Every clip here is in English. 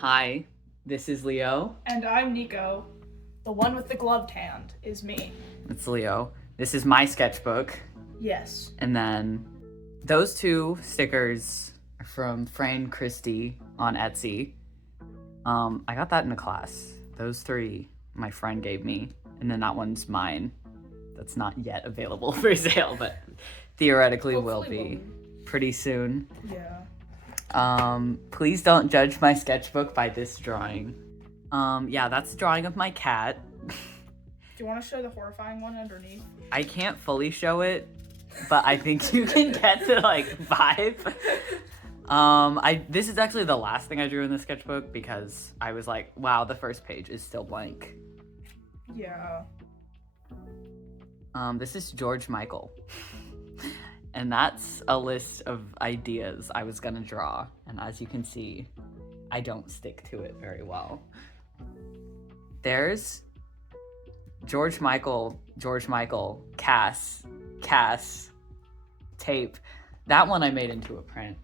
Hi, this is Leo. And I'm Nico. The one with the gloved hand is me. It's Leo. This is my sketchbook. Yes. And then those two stickers are from FranChristy on Etsy. I got that in a class. Those three my friend gave me. And then that one's mine. That's not yet available for sale, but theoretically will be pretty soon. Yeah. Please don't judge my sketchbook by this drawing. Yeah, that's a drawing of my cat. Do you want to show the horrifying one underneath? I can't fully show it, but I think you can get the vibe. This is actually the last thing I drew in the sketchbook because I was like, wow, the first page is still blank. Yeah. This is George Michael. And that's a list of ideas I was gonna draw. And as you can see, I don't stick to it very well. There's George Michael, Cass, tape. That one I made into a print,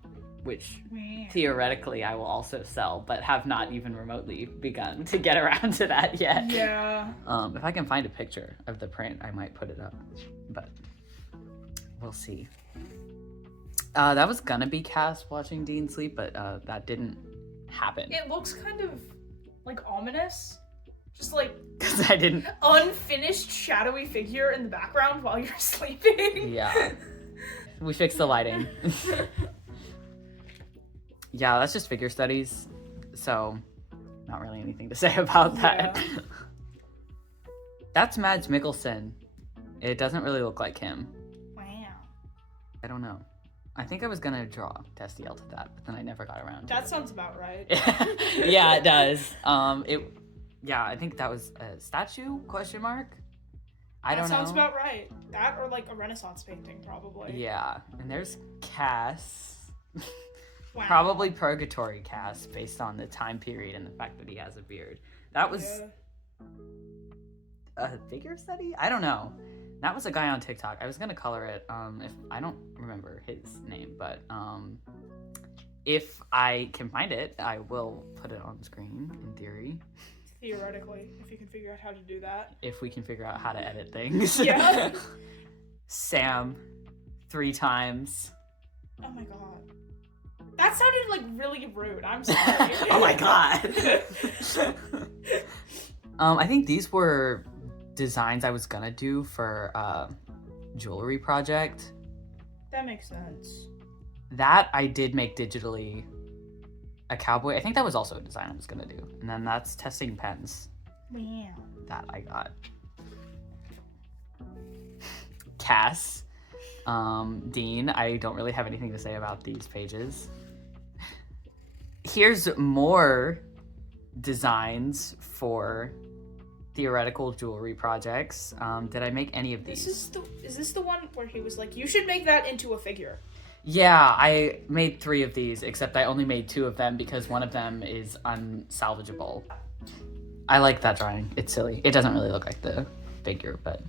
which theoretically I will also sell, but have not even remotely begun to get around to that yet. Yeah. If I can find a picture of the print, I might put it up, but we'll see. That was gonna be Cass watching Dean sleep, but that didn't happen. It looks kind of ominous. Just because I didn't. Unfinished shadowy figure in the background while you're sleeping. Yeah. We fixed the lighting. Yeah, that's just figure studies, so not really anything to say about that. Yeah. That's Mads Mikkelsen. It doesn't really look like him. Wow. I don't know. I think I was gonna draw Destiel to that, but then I never got around to it. That sounds about right. Yeah, it does. Yeah, I think that was a statue, question mark? I don't know. That sounds about right. That or a Renaissance painting, probably. Yeah, and there's Cass. Wow. Probably Purgatory Cass, based on the time period and the fact that he has a beard. That was a figure study? I don't know. That was a guy on TikTok. I was gonna color it. If I don't remember his name, but if I can find it, I will put it on screen in theory. Theoretically, if you can figure out how to do that. If we can figure out how to edit things. Yeah. Sam, 3 times. Oh my god. That sounded really rude. I'm sorry. Oh my god. I think these were designs I was gonna do for jewelry project. That makes sense. That I did make digitally. A cowboy. I think that was also a design I was gonna do. And then that's testing pens. Wow. That I got. Cass. Dean. I don't really have anything to say about these pages. Here's more designs for theoretical jewelry projects. Did I make any of these? Is this the one where he was like, you should make that into a figure? Yeah, I made 3 of these, except I only made 2 of them because one of them is unsalvageable. I like that drawing. It's silly. It doesn't really look like the figure, but...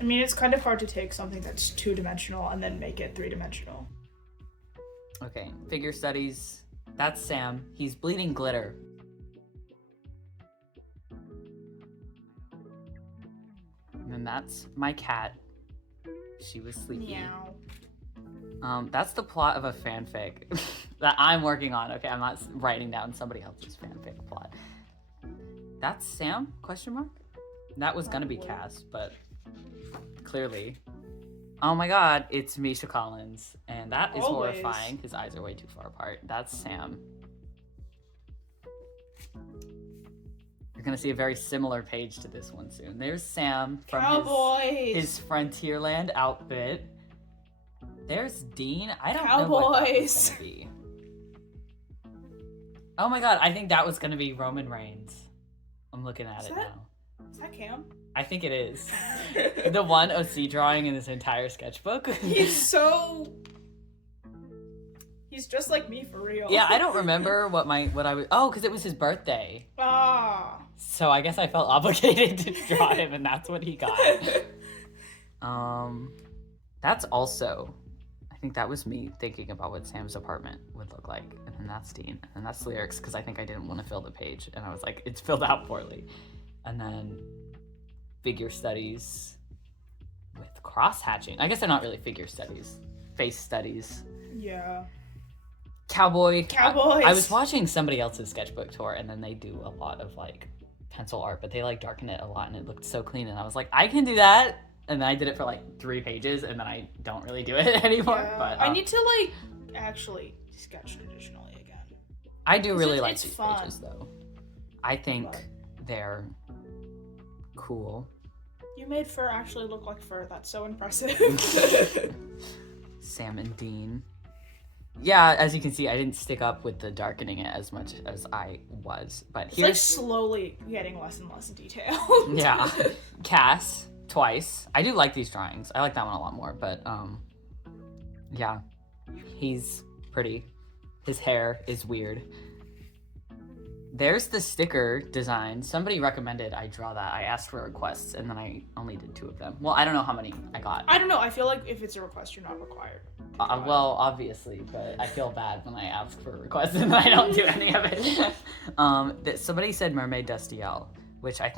I mean, it's kind of hard to take something that's 2-dimensional and then make it 3-dimensional. Okay, figure studies. That's Sam. He's bleeding glitter. And then that's my cat. She was sleeping. Meow. That's the plot of a fanfic that I'm working on. Okay, I'm not writing down somebody else's fanfic plot. That's Sam? Question mark? That was gonna be Cass, but clearly. Oh my god, it's Misha Collins. And that is horrifying. His eyes are way too far apart. That's Sam. You're gonna see a very similar page to this one soon. There's Sam from his Frontierland outfit. There's Dean. I don't know what that was gonna be. Oh my god, I think that was gonna be Roman Reigns. I'm looking at it now. Is that Cam? I think it is. The one OC drawing in this entire sketchbook. He's just like me for real. Yeah, I don't remember what I was. Oh, because it was his birthday. Ah. So I guess I felt obligated to draw him, and that's what he got. That's also, I think that was me thinking about what Sam's apartment would look like. And then that's Dean. And then that's lyrics, because I think I didn't want to fill the page. And I was like, it's filled out poorly. And then figure studies with cross-hatching. I guess they're not really figure studies. Face studies. Yeah. Cowboys. I was watching somebody else's sketchbook tour, and then they do a lot of like pencil art, but they like darken it a lot, and it looked so clean. And I was like, I can do that. And then I did it for like 3 pages, and then I don't really do it anymore. Yeah. But I need to like actually sketch traditionally again. I do really like it's these fun. pages though. I think they're cool. You made fur actually look like fur. That's so impressive. Sam and Dean. Yeah, as you can see, I didn't stick up with the darkening it as much as I was. But It's here's like slowly getting less and less detailed. yeah, Cass twice. I do like these drawings. I like that one a lot more. But yeah, he's pretty. His hair is weird. There's the sticker design. Somebody recommended I draw that. I asked for requests, and then I only did 2 of them. Well, I don't know how many I got. I don't know. I feel like if it's a request, you're not required. Well, obviously, but I feel bad when I ask for requests and I don't do any of it. Somebody said Mermaid Destiel, which I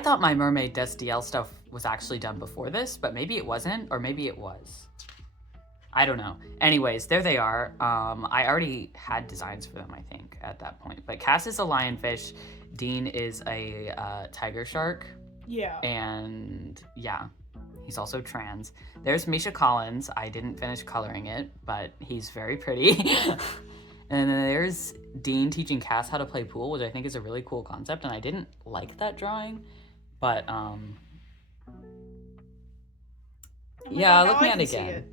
thought my Mermaid Destiel stuff was actually done before this, but maybe it wasn't, or maybe it was. I don't know. Anyways, there they are. I already had designs for them, I think, at that point. But Cass is a lionfish. Dean is a tiger shark. Yeah. And yeah, he's also trans. There's Misha Collins. I didn't finish coloring it, but he's very pretty. And then there's Dean teaching Cass how to play pool, which I think is a really cool concept. And I didn't like that drawing, but yeah, looking at it again.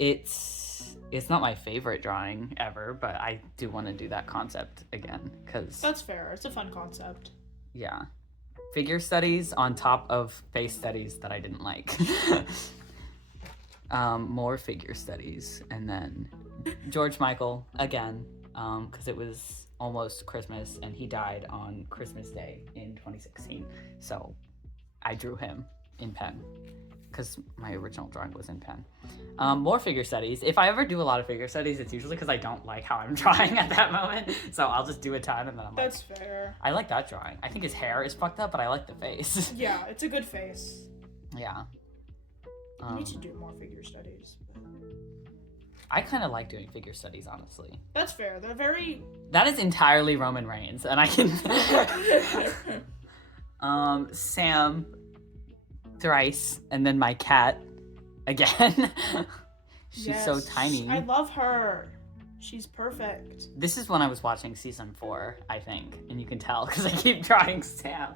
It's not my favorite drawing ever, but I do want to do that concept again, because That's fair. It's a fun concept. yeah, figure studies on top of face studies that I didn't like. More figure studies, and then George Michael again, because it was almost Christmas and he died on Christmas Day in 2016, so I drew him in pen, because my original drawing was in pen. More figure studies. If I ever do a lot of figure studies, it's usually because I don't like how I'm drawing at that moment. So I'll just do a ton, and then I'm That's fair. I like that drawing. I think his hair is fucked up, but I like the face. Yeah, it's a good face. Yeah. I need to do more figure studies. I kind of like doing figure studies, honestly. That's fair. They're very... That is entirely Roman Reigns, and I can... Sam... thrice, and then my cat again. She's so tiny. I love her. She's perfect. This is when I was watching season 4, I think, and you can tell because I keep drawing Sam.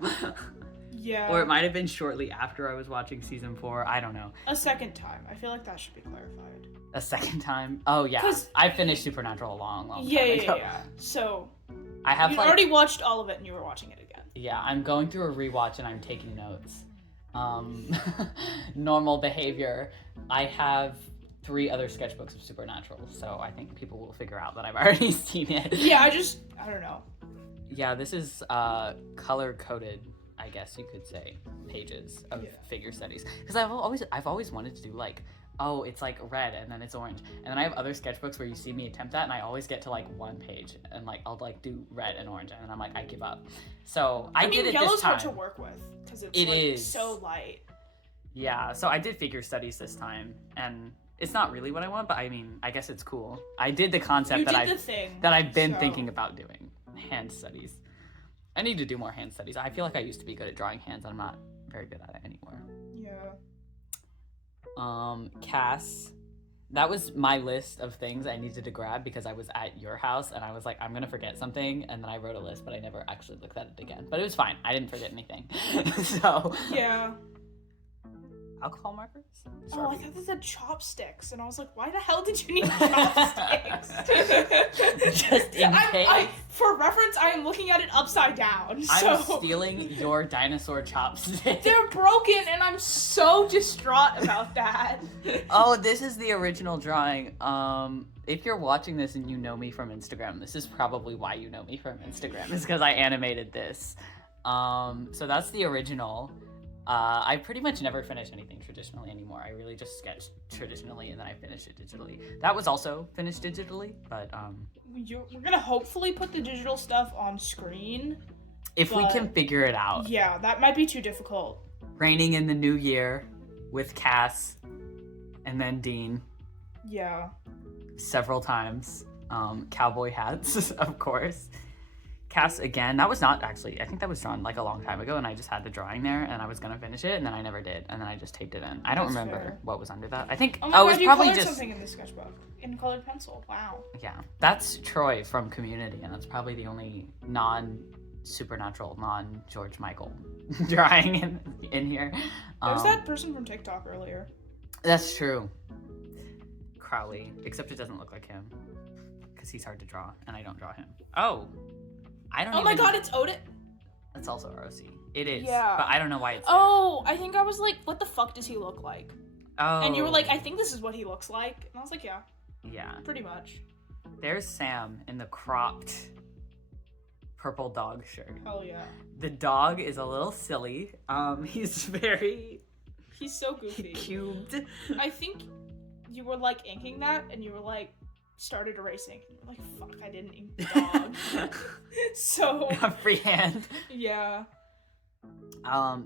Yeah. Or it might have been shortly after I was watching season 4. I don't know. A second time. I feel like that should be clarified. A second time? Oh yeah. I finished Supernatural a long time ago. Yeah. So I have you already watched all of it, and you were watching it again. Yeah, I'm going through a rewatch and I'm taking notes. Normal behavior. I have 3 other sketchbooks of Supernatural, so I think people will figure out that I've already seen it. Yeah, I don't know. Yeah, this is color-coded, I guess you could say, pages of figure studies. Because I've always wanted to do like, oh, it's like red and then it's orange. And then I have other sketchbooks where you see me attempt that and I always get to like 1 page and like I'll like do red and orange and then I'm like, I give up. So I did it this time. Yellow's hard to work with because it's so light. Yeah, so I did figure studies this time, and it's not really what I want, but I mean, I guess it's cool. I did the concept that I've been thinking about doing, hand studies. I need to do more hand studies. I feel like I used to be good at drawing hands, and I'm not very good at it anymore. Yeah. Cass. That was my list of things I needed to grab because I was at your house, and I was like, I'm gonna forget something, and then I wrote a list, but I never actually looked at it again. But it was fine. I didn't forget anything. So. Yeah. Alcohol markers? Oh, I thought they said chopsticks, and I was like, why the hell did you need chopsticks? Just in case. For reference, I am looking at it upside down. I'm stealing your dinosaur chopsticks. They're broken, and I'm so distraught about that. Oh, this is the original drawing. If you're watching this and you know me from Instagram, this is probably why you know me from Instagram. It's because I animated this. So that's the original. I pretty much never finish anything traditionally anymore. I really just sketch traditionally and then I finish it digitally. That was also finished digitally, but we're gonna hopefully put the digital stuff on screen. If we can figure it out. Yeah, that might be too difficult. Raining in the new year with Cass and then Dean. Yeah. Several times. Cowboy hats, of course. Cass again. That was not actually, I think that was drawn like a long time ago and I just had the drawing there and I was gonna finish it and then I never did and then I just taped it in. I don't remember what was under that. I think it was probably just something in the sketchbook in colored pencil. Wow. Yeah, that's Troy from Community and that's probably the only non-supernatural, non-George Michael drawing in here. There was that person from TikTok earlier. That's true. Crowley, except it doesn't look like him because he's hard to draw and I don't draw him. Oh. Oh my god, it's Odin. That's also ROC. It is. Yeah. But I don't know why it's Oh, I think I was like, what the fuck does he look like? Oh. And you were like, I think this is what he looks like. And I was like, yeah. Yeah. Pretty much. There's Sam in the cropped purple dog shirt. Hell yeah. The dog is a little silly. He's so goofy. Cubed. I think you were like inking that and you were like, started erasing. And you're like, fuck, I didn't ink the dog. So freehand. Yeah.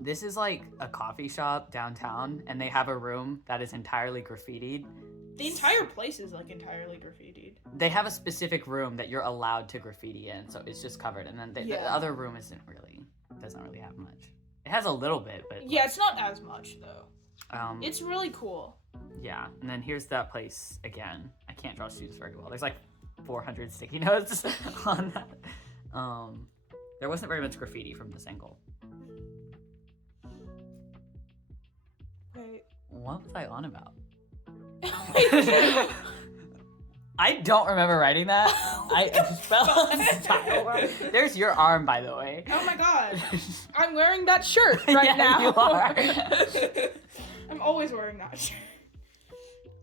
This is like a coffee shop downtown and they have a room that is entirely graffitied. The entire place is like entirely graffitied. They have a specific room that you're allowed to graffiti in, so it's just covered. And then the other room doesn't really have much. It has a little bit, but yeah, it's not as much though. It's really cool. Yeah, and then here's that place again. I can't draw shoes very well. There's like 400 sticky notes on that. There wasn't very much graffiti from this angle. Wait. What was I on about? I don't remember writing that. I just fell on the tile. There's your arm, by the way. Oh my god. I'm wearing that shirt right now. You are. I'm always wearing that shirt.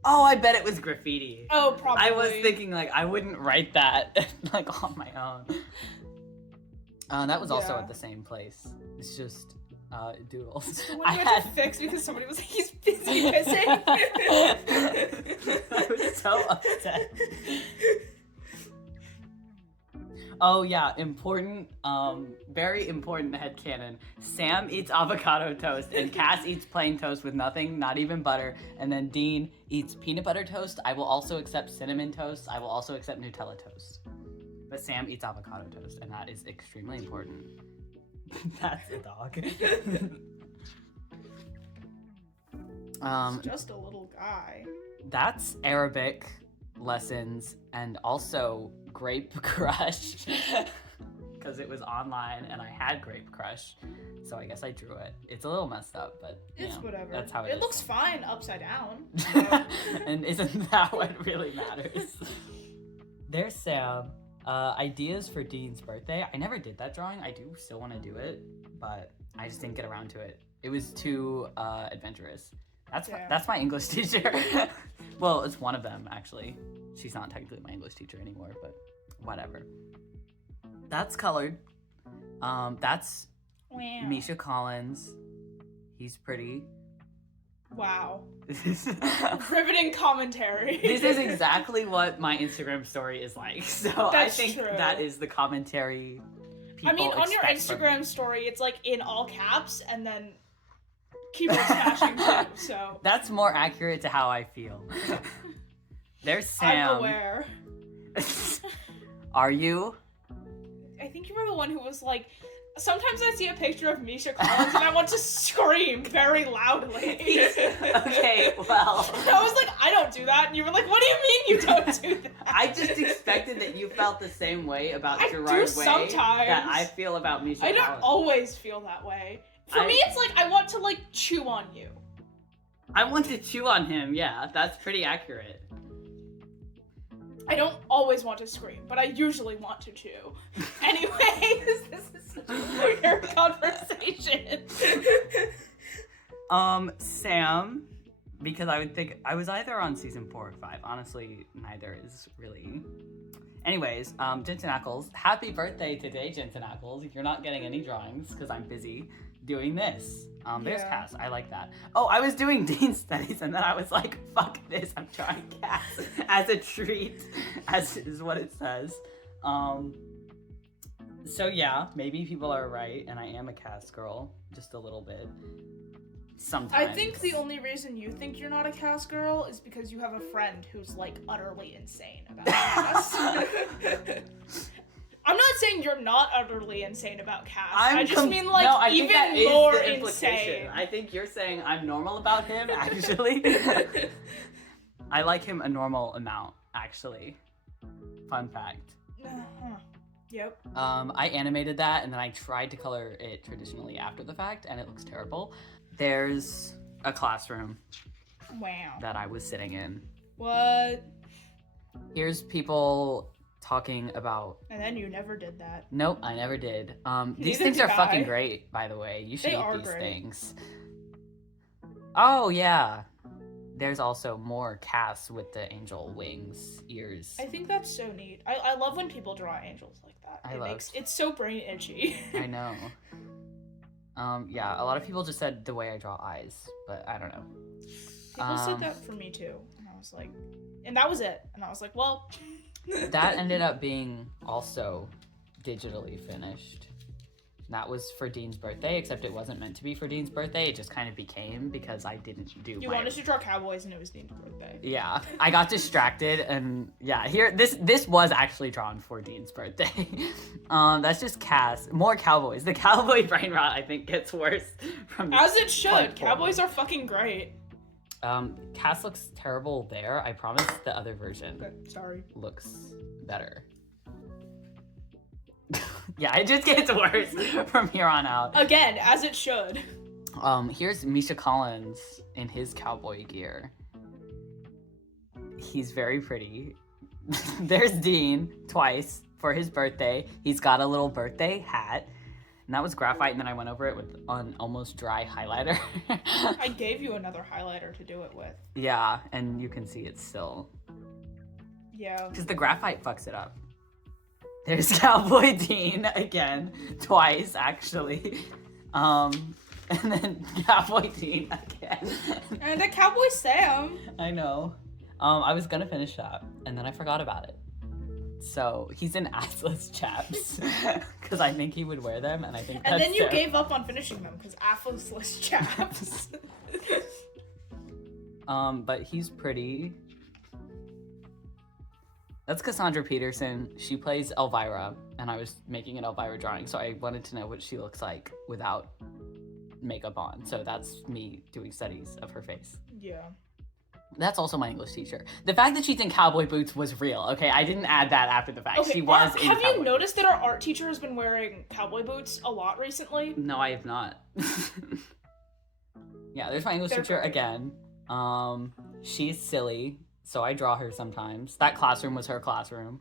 Oh, I bet it was graffiti. Oh, probably. I was thinking, like, I wouldn't write that, like, on my own. That was also at the same place. It's just, doodles. The one you had to fix because somebody was like, he's busy pissing. I was so upset. Oh yeah, important, very important headcanon. Sam eats avocado toast and Cass eats plain toast with nothing, not even butter, and then Dean eats peanut butter toast. I will also accept cinnamon toast. I will also accept Nutella toast. But Sam eats avocado toast, and that is extremely important. That's a dog. It's just a little guy. That's Arabic lessons and also Grape Crush because it was online and I had Grape Crush, so I guess I drew it. It's a little messed up, but it's whatever. That's how it is. It looks fine upside down. And isn't that what really matters? There's Sam. Ideas for Dean's birthday. I never did that drawing. I do still want to do it, but I just didn't get around to it. It was too adventurous. That's my English teacher. Well, it's one of them, actually. She's not technically my English teacher anymore, but whatever. That's colored. That's Misha Collins. He's pretty. Wow. Riveting commentary. This is exactly what my Instagram story is like. So I think that is the commentary people on your Instagram story, it's like in all caps and then keyboard smashing too, so. That's more accurate to how I feel. There's Sam. I'm aware. Are you? I think you were the one who was like, sometimes I see a picture of Misha Collins and I want to scream very loudly. Okay, well. I was like, I don't do that. And you were like, what do you mean you don't do that? I just expected that you felt the same way about Gerard Way sometimes. that I feel about Misha Collins. I don't always feel that way. For me, it's like, I want to like chew on you. I want to chew on him, yeah. That's pretty accurate. I don't always want to scream, but I usually want to chew. Anyways, this is such a weird conversation. Sam, because I would think I was either on season 4 or 5. Honestly, neither is really. Anyways, Jensen Ackles, happy birthday today, Jensen Ackles. You're not getting any drawings because I'm busy doing this. There's Yeah. Cass. I like that. Oh, I was doing Dean studies and then I was like, fuck this. I'm trying Cass as a treat, as is what it says. So yeah, maybe people are right and I am a Cass girl, just a little bit. Sometimes. I think the only reason you think you're not a Cass girl is because you have a friend who's like utterly insane about Cass. I'm not saying you're not utterly insane about Cass. I just mean like I think that even is more the implication. insane. I think you're saying I'm normal about him, actually. I like him a normal amount, actually. Fun fact. Yep. I animated that and then I tried to color it traditionally after the fact and it looks terrible. There's a classroom Wow. that I was sitting in. What? Here's people talking about... And then you never did that. Nope, I never did. These Neither things did are fucking I. great, by the way. You should They eat are these great. things. Oh, yeah. There's also more Cass with the angel wings, ears. I think that's so neat. I love when people draw angels like that. It's so brain itchy. I know. Yeah, a lot of people just said the way I draw eyes, but I don't know. People said that for me too. And I was like, and that was it. And I was like, well. That ended up being also digitally finished. That was for Dean's birthday, except it wasn't meant to be for Dean's birthday. It just kind of became because I didn't do You wanted to draw cowboys and it was Dean's birthday. Yeah, I got distracted and yeah, here, this was actually drawn for Dean's birthday. That's just Cass. More cowboys. The cowboy brain rot, I think, gets worse from this As it should. point Cowboys are fucking great. Cass looks terrible there. I promise the other version Okay, sorry. looks better. Yeah, it just gets worse from here on out. Again, as it should. Here's Misha Collins in his cowboy gear. He's very pretty. There's Dean twice for his birthday. He's got a little birthday hat. And that was graphite, and then I went over it with an almost dry highlighter. I gave you another highlighter to do it with. Yeah, and you can see it still. Yeah. Because the graphite fucks it up. There's Cowboy Dean again, twice actually. And then Cowboy Dean again. And the Cowboy Sam. I know. I was gonna finish that, and then I forgot about it. So he's in assless chaps because I think he would wear them, and I think. And that's then you so. gave up on finishing them because assless chaps. But he's pretty. That's Cassandra Peterson. She plays Elvira, and I was making an Elvira drawing, so I wanted to know what she looks like without makeup on. So that's me doing studies of her face. Yeah. That's also my English teacher. The fact that she's in cowboy boots was real, okay? I didn't add that after the fact. Okay, She was in have cowboy you noticed that our art teacher has been wearing cowboy boots a lot recently? No, I have not. Yeah, there's my English They're teacher great. again. She's silly, so I draw her sometimes. That classroom was her classroom.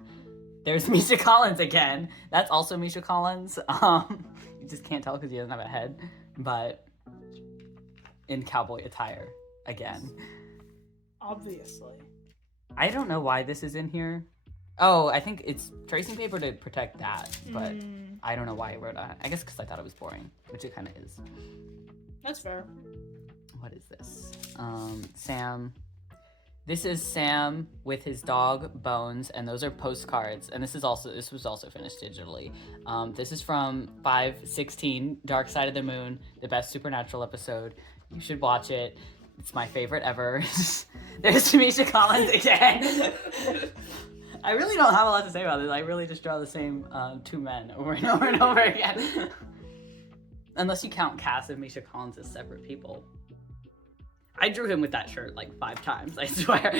There's Misha Collins again. That's also Misha Collins. You just can't tell because he doesn't have a head, but in cowboy attire again. Obviously. I don't know why this is in here. Oh, I think it's tracing paper to protect that, but I don't know why I wrote that. I guess because I thought it was boring, which it kind of is. That's fair. What is this? Sam. This is Sam with his dog Bones, and those are postcards. And this was also finished digitally. This is from 5/16, Dark Side of the Moon, the best supernatural episode. You should watch it. It's my favorite ever. There's Misha Collins again. I really don't have a lot to say about this. I really just draw the same two men over and over and over again. Unless you count Cass and Misha Collins as separate people. I drew him with that shirt like 5 times, I swear.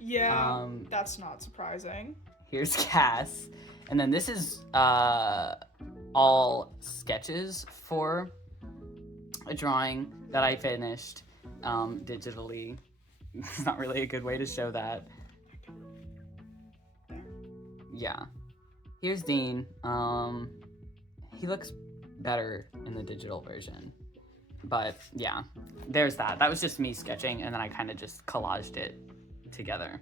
Yeah, that's not surprising. Here's Cass. And then this is all sketches for a drawing that I finished digitally. It's not really a good way to show that. Yeah. Here's Dean. He looks better in the digital version. But yeah, there's that. That was just me sketching, and then I kind of just collaged it together.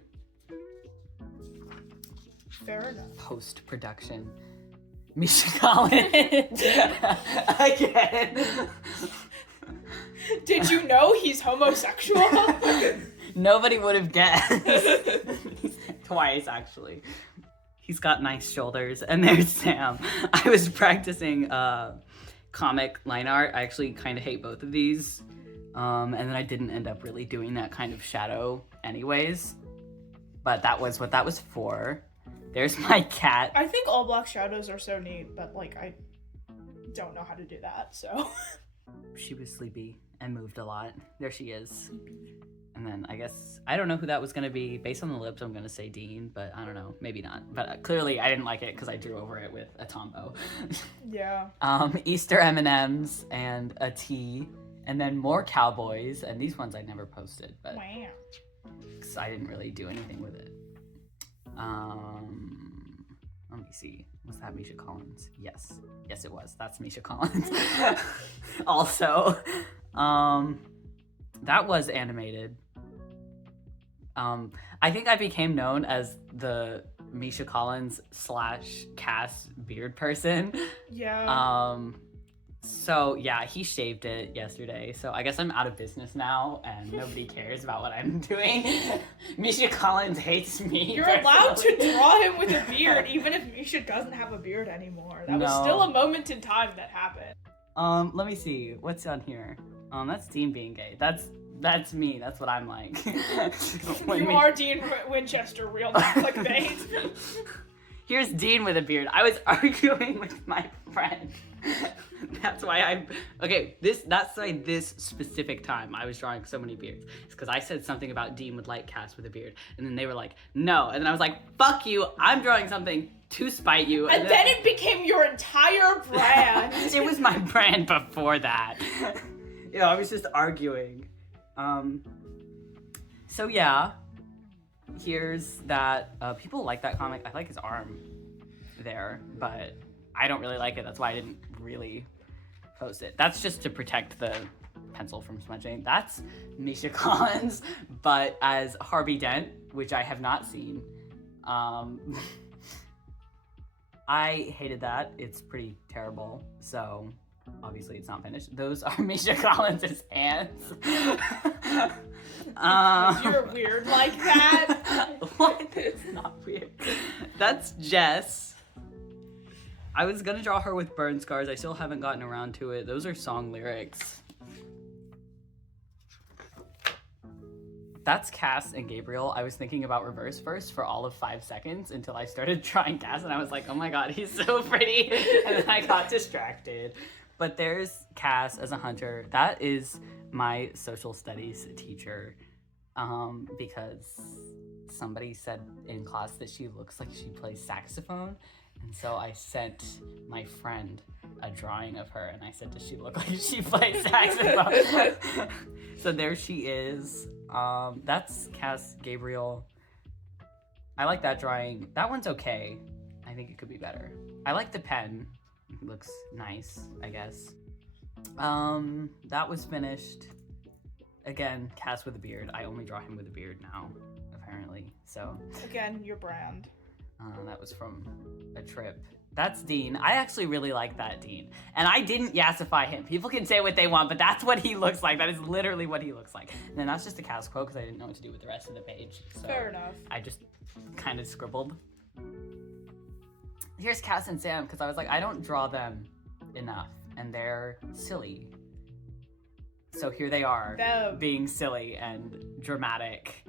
Fair enough. Post-production. Misha Collins. Again. Did you know he's homosexual? Nobody would have guessed. Twice, actually. He's got nice shoulders. And there's Sam. I was practicing comic line art. I actually kind of hate both of these. And then I didn't end up really doing that kind of shadow anyways. But that was what that was for. There's my cat. I think all black shadows are so neat, but like I don't know how to do that, so. She was sleepy and moved a lot. There she is. And then I guess, I don't know who that was going to be. Based on the lips, I'm going to say Dean, but I don't know. Maybe not. But clearly I didn't like it because I drew over it with a Tombow. Yeah. Easter M&Ms and a T. And then more cowboys. And these ones I never posted, but Wow. because I didn't really do anything with it. Let me see. Was that Misha Collins? Yes. Yes, it was. That's Misha Collins. Also, that was animated. I think I became known as the Misha Collins / Cass beard person. Yeah. So yeah, he shaved it yesterday. So I guess I'm out of business now and nobody cares about what I'm doing. Misha Collins hates me. You're allowed to draw him with a beard, even if Misha doesn't have a beard anymore. That was still a moment in time that happened. Let me see. What's on here? That's Dean being gay. That's me. That's what I'm like. You are Dean Winchester, real clickbait. Here's Dean with a beard. I was arguing with my friend. That's why that's why this specific time I was drawing so many beards. It's because I said something about Dean would like Cass with a beard. And then they were like, no. And then I was like, fuck you. I'm drawing something to spite you. And then it became your entire brand. It was my brand before that. I was just arguing. So yeah. Here's that. People like that comic. I like his arm there, but I don't really like it. That's why I didn't really post it. That's just to protect the pencil from smudging. That's Misha Collins, but as Harvey Dent, which I have not seen. I hated that. It's pretty terrible. So obviously it's not finished. Those are Misha Collins' hands. You're weird like that. What? It's not weird. That's Jess. I was gonna draw her with burn scars. I still haven't gotten around to it. Those are song lyrics. That's Cass and Gabriel. I was thinking about reverse first for all of 5 seconds until I started drawing Cass and I was like, oh my god, he's so pretty. And then I got distracted. But there's Cass as a hunter. That is my social studies teacher. Because somebody said in class that she looks like she plays saxophone. And so I sent my friend a drawing of her and I said, does she look like she plays saxophone? So there she is. That's Cass Gabriel. I like that drawing. That one's okay. I think it could be better. I like the pen. It looks nice, I guess. That was finished. Again, Cass with a beard. I only draw him with a beard now, apparently. So Again, your brand. that was from a trip. That's Dean. I actually really like that Dean. And I didn't yassify him. People can say what they want, but that's what he looks like. That is literally what he looks like. And then that's just a Cass quote because I didn't know what to do with the rest of the page. So Fair enough. I just kind of scribbled. Here's Cass and Sam because I was like, I don't draw them enough. And they're silly. So here they are, being silly and dramatic.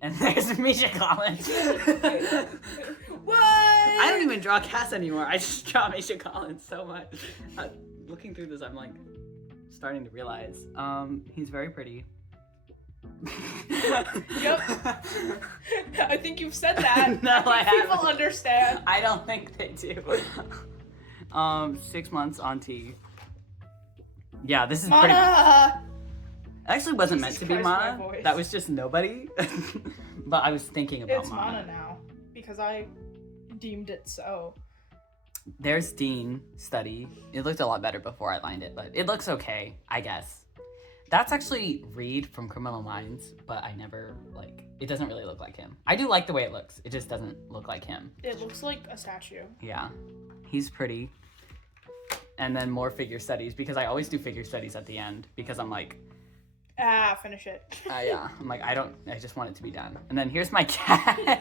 And there's Misha Collins. What? I don't even draw Cass anymore. I just draw Misha Collins so much. Looking through this, I'm like starting to realize he's very pretty. Yep. I think you've said that. No, I haven't. People understand. I don't think they do. 6 months on T. Yeah, this is Mana! pretty. It actually wasn't meant Jesus to be Christ, my Mana. voice. That was just nobody. But I was thinking about It's Mana now because I deemed it so. There's Dean study. It looked a lot better before I lined it, but it looks okay, I guess. That's actually Reed from Criminal Minds, but I never, like, it doesn't really look like him. I do like the way it looks. It just doesn't look like him. It looks like a statue. Yeah. He's pretty. And then more figure studies, because I always do figure studies at the end, because I'm like, finish it. yeah. I'm like, I just want it to be done. And then here's my cat.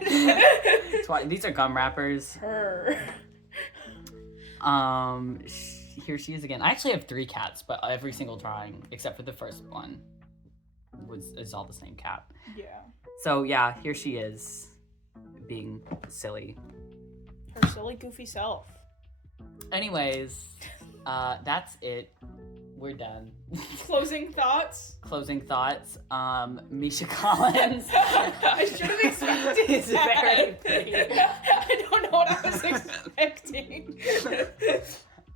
These are gum wrappers. Her. Here she is again. I actually have 3 cats, but every single drawing, except for the first one, is all the same cat. Yeah. So yeah, here she is, being silly. Her silly, goofy self. Anyways, that's it. We're done. Closing thoughts? Closing thoughts. Misha Collins. I should have expected It's that. very pretty. I don't know what I was expecting.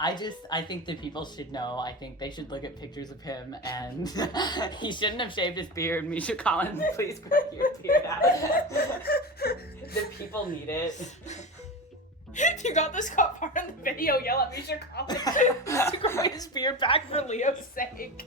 I think that people should know. I think they should look at pictures of him, and he shouldn't have shaved his beard. Misha Collins, please grow your beard out. The people need it. If you got this cut far in the video, yell at Misha Collins to grow his beard back for Leo's sake.